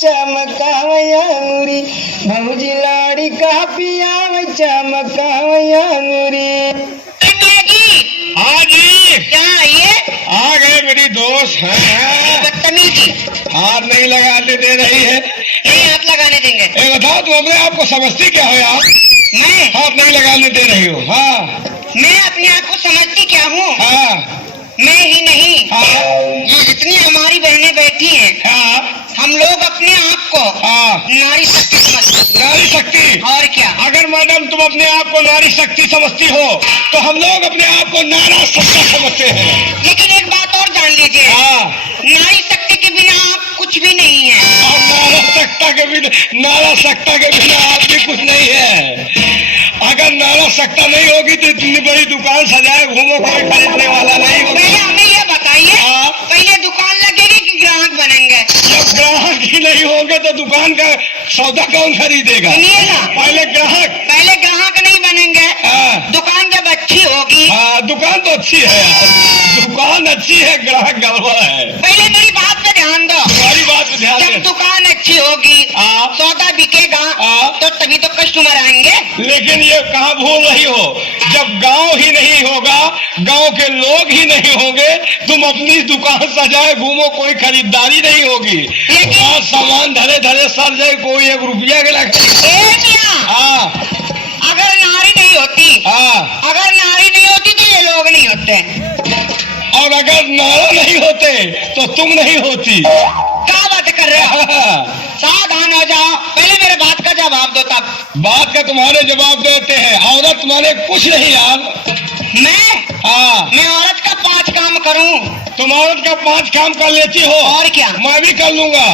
चमकावया मुरी भौजी लाड़ी का पिया चमकावया मुरी। हाँ जी, क्या ये आ गए मेरी दोस्त है। बदतमीजी, हाथ नहीं लगाने दे रही है। नहीं हाथ लगाने देंगे। बताओ तुम अपने आप को समझती क्या हो यार? मैं हाथ नहीं लगाने दे रही हो। हाँ, मैं अपने आप को समझती क्या हूँ? हाँ, मैं ही नहीं, हाँ, ये जितनी हमारी बहनें बैठी हैं, हाँ, हम लोग अपने आप को हाँ, नारी शक्ति समझते हैं। नारी शक्ति। और क्या? अगर मैडम तुम अपने आप को नारी शक्ति समझती हो तो हम लोग अपने आप को नारा सत्ता समझते हैं। लेकिन एक बात और जान लीजिए, हाँ, नारी शक्ति के बिना आप कुछ भी नहीं है। और नारा सत्ता के बिना आप भी कुछ नहीं है। अगर नारा सत्ता नहीं होगी तो इतनी बड़ी दुकान सजाए घूमो, कोई खरीदने वाला नहीं होगा। पहले हमें ये बताइए, हाँ। पहले दुकान लगेगी कि ग्राहक बनेंगे? जब ग्राहक ही नहीं होंगे तो दुकान का सौदा कौन खरीदेगा? सुनिए ना, पहले ग्राहक नहीं बनेंगे। हाँ, दुकान जब अच्छी होगी। हाँ, दुकान तो अच्छी है यार, दुकान अच्छी है, ग्राहक गड़बड़ है। पहले मेरी बात पे ध्यान दो। तुम्हारी बात पे ध्यान जब दे। दुकान अच्छी होगी, हाँ, सौदा बिकेगा, हाँ, तो तभी तो कस्टमर आएंगे। लेकिन ये कहाँ भूल रही हो, जब गांव ही नहीं होगा, गांव के लोग ही नहीं होंगे, तुम अपनी दुकान सजाए घूमो, कोई खरीदारी नहीं होगी। लेकिन सामान धरे धरे सर जाए, कोई एक रुपया के लगता। हाँ, अगर नारी नहीं होती, हाँ, अगर नारी नहीं होती तो ये लोग नहीं होते। और अगर नारा नहीं होते तो तुम नहीं होती। क्या बात कर रहे हो? सावधान हो जाओ, पहले मेरे बात का जवाब दो तब। बात का तुम्हारे जवाब देते हैं, औरत तुम्हारे कुछ नहीं यार। मैं औरत का 5 काम करूं? तुम औरत का 5 काम कर लेती हो। और क्या? मैं भी कर लूंगा।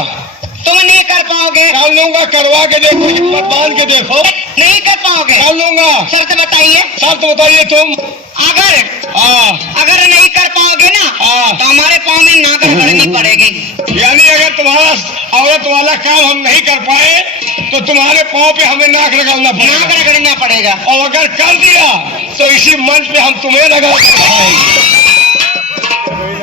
तुम नहीं कर पाओगे? कर लूंगा, करवा के देखो, हिम्मत बांध के देखो। नहीं कर पाओगे? कर लूंगा। शर्त बताइए। शर्त बताइए तुम। अगर नहीं कर पाओगे ना, तो हमारे पाँव में नाक रगड़नी पड़ेगी। यानी अगर तुम्हारा औरत वाला काम हम नहीं कर पाए तो तुम्हारे पाँव पे हमें नाक रगड़ना पड़ेगा। नाक रगड़ना पड़ेगा। और अगर कर दिया तो इसी मंच पे हम तुम्हें रगड़ पाएंगे।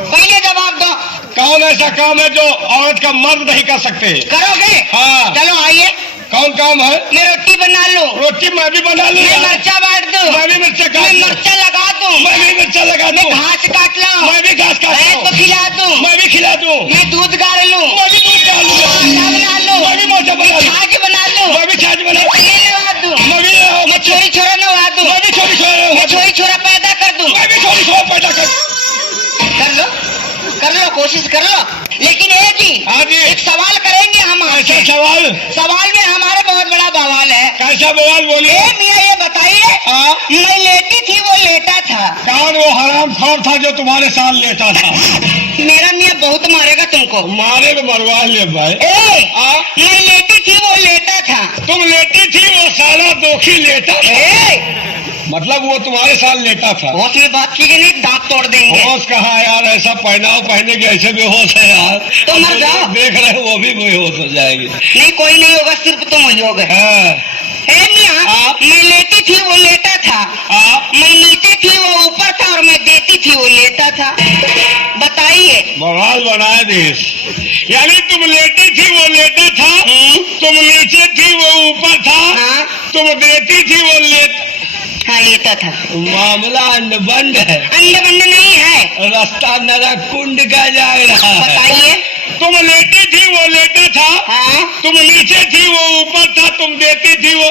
पहले जवाब दो। कौन ऐसा काम है जो औरत का मर्द नहीं कर सकते? करोगे? हाँ। चलो आइए। कौन काम है? मैं रोटी बना लूं। रोटी मैं भी बना लूं। मैं मिर्चा बांट दूं। मैं भी मिर्चा काट मैं दूं। मिर्चा लगा दूं। मैं भी मिर्चा लगा दूं। घास काट लाऊं। मैं भी घास काट भैंस को खिला दूं। मैं भी खिला दूं। मैं दूध गाड़ लूं। मैं भी दूध गाड़ लूं। मोचा बना लूं। मैं भी मोचा बना लूं। छाछ बना लूं। मैं भी छाछ बना लूं। पनीर नवा दूं। मैं छोरी छोरा नवा दूं। मैं भी छोरी छोरा पैदा कर दूं। मैं भी छोरी छोरा पैदा कर लो, कोशिश कर लो। लेकिन जी, हाँ जी, एक सवाल करेंगे हम आपसे। सवाल में हमारे बहुत बड़ा बवाल है। कैसा बवाल? बोलिए। मियाँ ये बताइए, मैं लेटी थी वो लेटा था। कौन वो हरामखोर था जो तुम्हारे साथ लेटा था? मेरा मियाँ बहुत मारेगा तुमको। मारे तो मरवा ले भाई। मैं लेटी थी वो लेटा था। तुम लेटी थी वो साला दोखी लेटा था। मतलब वो तुम्हारे साथ लेटा था। होश में बात कीजिए, नहीं दांत तोड़ देंगे। होश कहाँ यार, ऐसा पहनाव पहने के ऐसे बेहोश है यार। तो मर जाओ। देख रहे हो वो भी बेहोश हो जाएगी। नहीं, कोई नहीं होगा, सिर्फ तुम ही होगे। मियाँ, मैं लेटी थी वो लेटा था। मैं नीचे थी वो ऊपर था, और मैं देती थी वो लेटा था। बताइए। बवाल बनाए देश। यानी तुम लेटी थी वो लेटा था, तुम नीचे थी वो ऊपर था, तुम देती थी वो लेटा था। मामला अंडबंड है। अंडबंड नहीं है, रास्ता नरक कुंड का जा रहा है। बताइए। तुम लेटी थी वो लेटा था, तुम नीचे थी वो ऊपर था, तुम देती थी वो।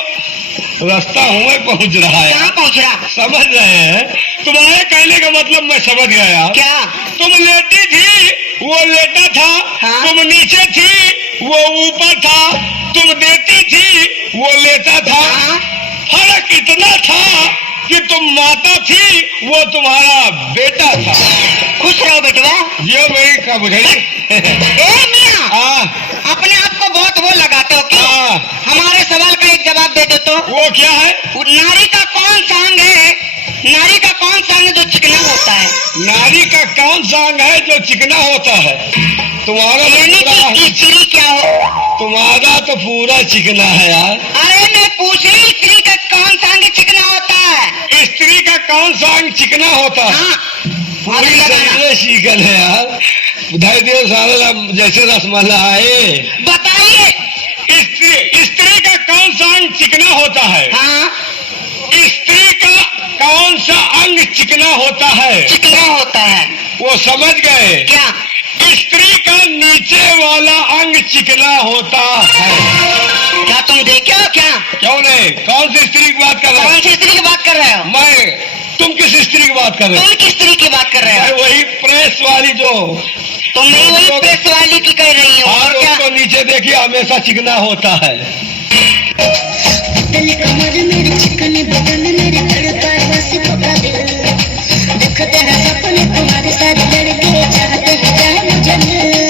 रास्ता हुए पहुंच रहा है। कहाँ पहुंच रहा? समझ रहे हैं? तुम्हारे कहने का मतलब मैं समझ गया। क्या? तुम लेटी थी वो लेटा था, तुम नीचे थी वो ऊपर था, तुम देती थी वो लेटा था। फर्क इतना था कि तुम माता थी, वो तुम्हारा बेटा था। खुश रहो बेटवा। ये मेरी का बुझाई। मियाँ, अपने आप वो क्या है? नारी का कौन सा अंग है, नारी का कौन सा अंग जो चिकना होता है? नारी का कौन सा अंग है जो चिकना होता है? तुम्हारा यानी कि स्त्री क्या हो? तुम्हारा तो पूरा चिकना है यार। अरे मैं पूछ रही स्त्री का कौन सा अंग चिकना होता है? स्त्री का कौन सा अंग चिकना होता है? हाँ, पूरी शरीर चिकन है यार। बधाई दे सारा जैसे रसमलाई। बताइए। स्त्री का कौन सा अंग चिकना होता है? हाँ, स्त्री का कौन सा अंग चिकना होता है? चिकना होता है। वो समझ गए क्या? स्त्री का नीचे वाला अंग चिकना होता है। क्या तुम देखे हो क्या? क्यों नहीं? कौन सी स्त्री की बात कर रहे हो? कौन सी स्त्री की बात कर रहे हो? तुम किस स्त्री की बात कर रहे हो? तुम किस स्त्री की बात कर रहे हो? वही प्रेस वाली जो तो मैं वही प्रेस वाली की कह रही हूँ। और क्या? उसको नीचे देखिए हमेशा चिकना होता है। कमर मेरी चिकन बदन मेरी धड़का बस पका दिल देखते हैं सपने तुम्हारे साथ लड़के चाहते हैं जाए मुझे मिल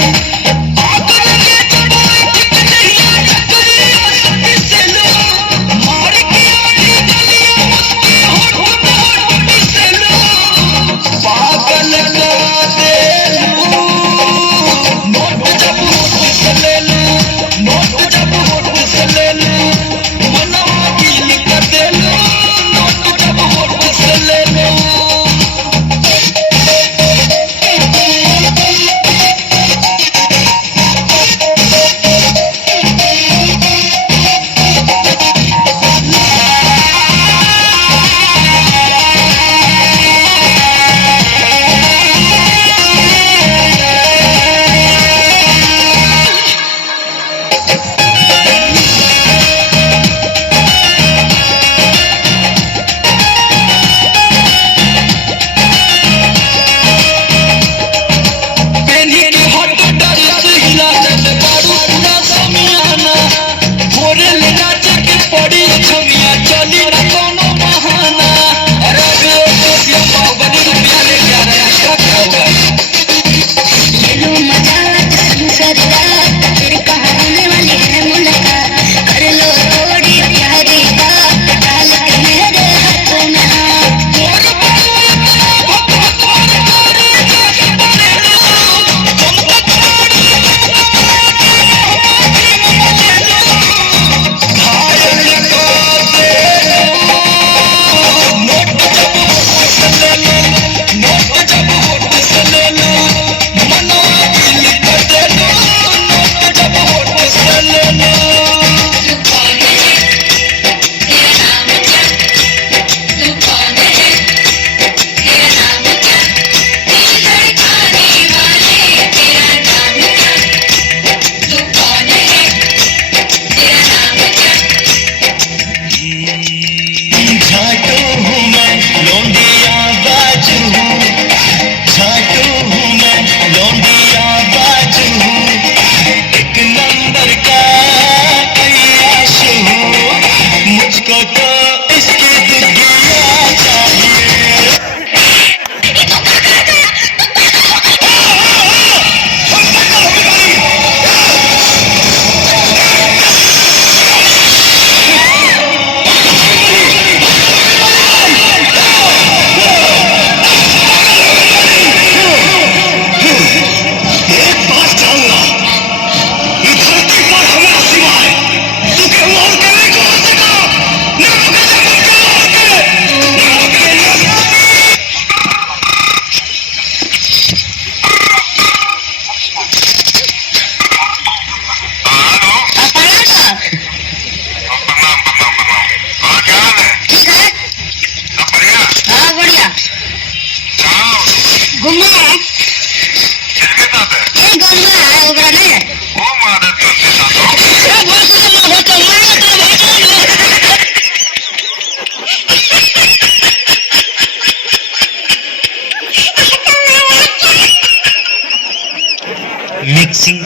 मिक्सिंग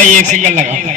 एक सिंगल लगा।